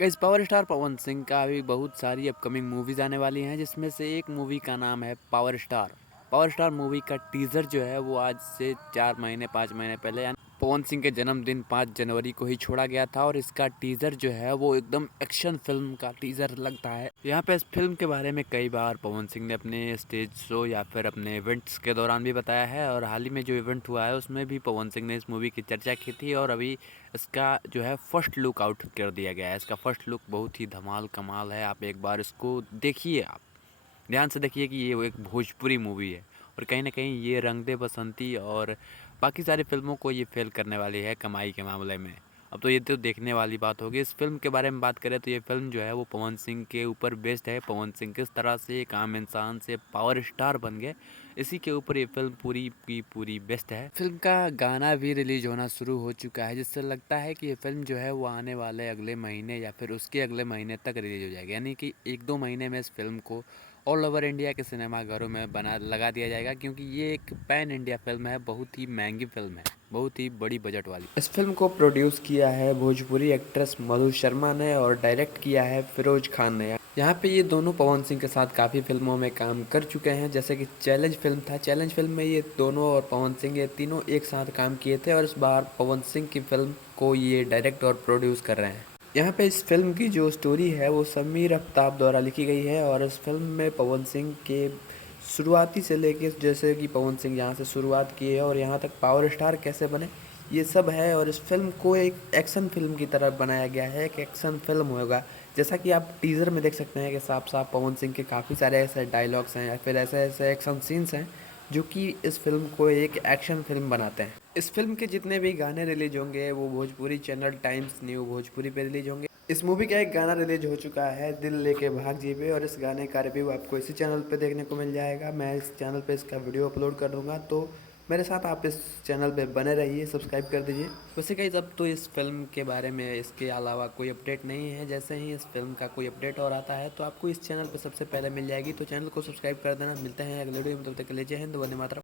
Guys power star Pawan Singh का अभी बहुत सारी अपकमिंग मूवीज आने वाली हैं, जिसमें से एक मूवी का नाम है power star. Power star movie का टीजर जो है वो आज से 4 महीने 5 महीने पहले यानी पवन सिंह के जन्मदिन 5 जनवरी को ही छोड़ा गया था। और इसका टीजर जो है वो एकदम एक्शन फिल्म का टीजर लगता है। यहाँ पे इस फिल्म के बारे में कई बार पवन सिंह ने अपने स्टेज शो या फिर अपने इवेंट्स के दौरान भी बताया है, और हाल ही में जो इवेंट हुआ है उसमें भी पवन सिंह ने इस मूवी की चर्चा की थी। और अभी इसका जो है फर्स्ट लुक आउट कर दिया गया है। इसका फर्स्ट लुक बहुत ही धमाल कमाल है। आप एक बार इसको देखिए, आप ध्यान से देखिए कि ये वो एक भोजपुरी मूवी है, और कहीं ना कहीं ये रंग दे बसंती और बाकी सारी फिल्मों को ये फेल करने वाली है कमाई के मामले में। अब तो ये तो देखने वाली बात होगी। इस फिल्म के बारे में बात करें तो ये फिल्म जो है वो पवन सिंह के ऊपर बेस्ड है। पवन सिंह किस तरह से एक आम इंसान से पावर स्टार बन गए, इसी के ऊपर ये फिल्म पूरी की पूरी बेस्ट है। फिल्म का गाना भी रिलीज होना शुरू हो चुका है, जिससे लगता है कि ये फिल्म जो है वो आने वाले अगले महीने या फिर उसके अगले महीने तक रिलीज हो जाएगी। यानी कि 1-2 महीने में इस फिल्म को ऑल ओवर इंडिया के सिनेमाघरों में बना लगा दिया जाएगा, क्योंकि ये एक पैन इंडिया फिल्म है। बहुत ही महंगी फिल्म है, बहुत ही बड़ी बजट वाली। इस फिल्म को प्रोड्यूस किया है भोजपुरी एक्ट्रेस मधु शर्मा ने, और डायरेक्ट किया है फिरोज खान ने। यहाँ पे ये दोनों पवन सिंह के साथ काफ़ी फिल्मों में काम कर चुके हैं, जैसे कि चैलेंज फिल्म था। चैलेंज फिल्म में ये दोनों और पवन सिंह ये तीनों एक साथ काम किए थे, और इस बार पवन सिंह की फिल्म को ये डायरेक्ट और प्रोड्यूस कर रहे हैं। यहाँ पे इस फिल्म की जो स्टोरी है वो समीर आफ्ताब द्वारा लिखी गई है, और इस फिल्म में पवन सिंह के शुरुआती से लेके जैसे कि पवन सिंह यहाँ से शुरुआत किए और यहाँ तक पावर स्टार कैसे बने, ये सब है। और इस फिल्म को एक एक्शन फिल्म की तरह बनाया गया है, एक एक्शन फिल्म होगा। जैसा कि आप टीज़र में देख सकते हैं कि साफ साफ पवन सिंह के काफ़ी सारे ऐसे डायलॉग्स हैं या फिर ऐसे ऐसे एक्शन सीन्स हैं जो कि इस फिल्म को एक एक्शन फिल्म बनाते हैं। इस फिल्म के जितने भी गाने रिलीज होंगे वो Bhojpuri channel times new Bhojpuri पे रिलीज होंगे। इस मूवी का एक गाना रिलीज हो चुका है, दिल लेके भाग जीबे, और इस गाने का रिव्यू आपको इसी चैनल पे देखने को मिल जाएगा। मैं इस चैनल पे इसका वीडियो अपलोड कर दूंगा, तो मेरे साथ आप इस चैनल पे बने रहिए, सब्सक्राइब कर दीजिए। वैसे गाइस अब तो इस फिल्म के बारे में इसके अलावा कोई अपडेट नहीं है। जैसे ही इस फिल्म का कोई अपडेट और आता है तो आपको इस चैनल पे सबसे पहले मिल जाएगी, तो चैनल को सब्सक्राइब कर देना। मिलते हैं अगले वीडियो में, तब तक के लिए जय हिंद, वंदे मातरम।